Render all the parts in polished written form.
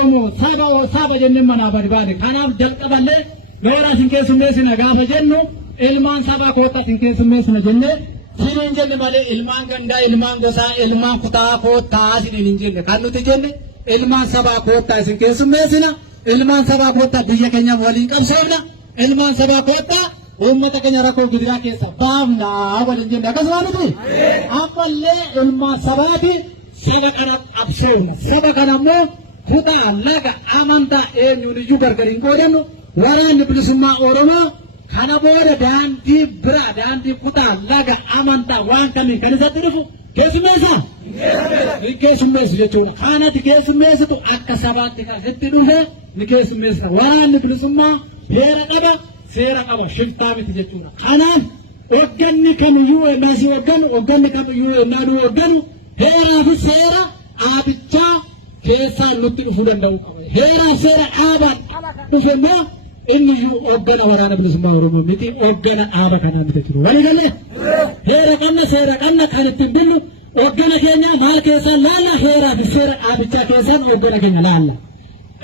Oromoo saba jennee manaa barbaade. Kanaaf jalqaballee loora isin keessummeessina gaafa jennu ilmaan sabaa koottaa isin keessummeessina jennee siniin jenne malee ilmaan gandaa, ilmaan gosaa, ilmaan kutaa koottaa siniin hin jenne. Kan nuti jenne ilmaan sabaa koottaa isin keessummeessina, ilmaan sabaa koottaa biyya keenya waliin qabsoofna, ilmaan sabaa koottaa uummata keenya rakkoo gidiraa keessa baafna waliin jenne. Akkasuma nuti ammallee ilmaan sabaati saba kana qabsoofna. Saba kana immoo kutaa laga amantaa eenyuun iyyuu gargar hin qoodannu. Waraanni bilisummaa Oromoo kana booda daandii biraa daandii kutaa laga amantaa waan kamiin kan isatti dhufu keessummeessa. Ni keessummeessu jechuudha. Kanatti keessummeessitu akka sabaatti kan itti dhufe ni keessummeessa. Waraanni bilisummaa heera qaba, seera qaba, shiftaa miti jechuudha. Kanaaf hoogganni kamiyyuu ennaa hoogganu, hoogganni kamiyyuu ennaa nu hoogganu heeraa fi seera dhaabichaa keessaan nutti dhufuu danda'u qaba. Heeraa seera dhaabaan dhufe immoo inni iyyuu hooggana waraana bilisummaa Oromoo miti, hooggana dhaaba kanaa miti jechuudha. Walii galee heera qabna, seera qabna kan ittiin billu hooggana keenya maal keessaan laalla, heeraa fi seera dhaabichaa keessaan hooggana keenya laalla.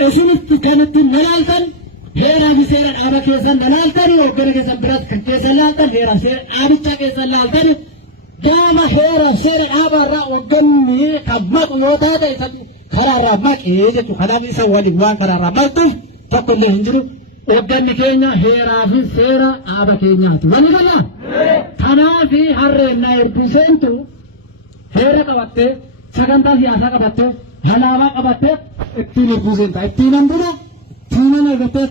Isinitti kan ittiin laaltan heeraa fi seera dhaaba keessaan laaltan, hooggana keessan biraatti kan keessan laaltan, heeraa seera dhaabichaa keessan laaltan. Gama heera seera dhaabarraa hoogganni kan maqu yoo taate isatti karaarraa maqee jechuudha. Kanaaf isa waliin waan karaarraa maqtuuf tokko illee hin jiru. Hoogganni keenya heeraa fi seera dhaaba keenyaati. Walii galaa? Kanaaf harreennaa hedduu seentu heera qabattee, sagantaa siyaasaa qabattee, alaabaa qabattee ittiin hedduu seenta. Ittiin hambuna, ittiin eeggattee.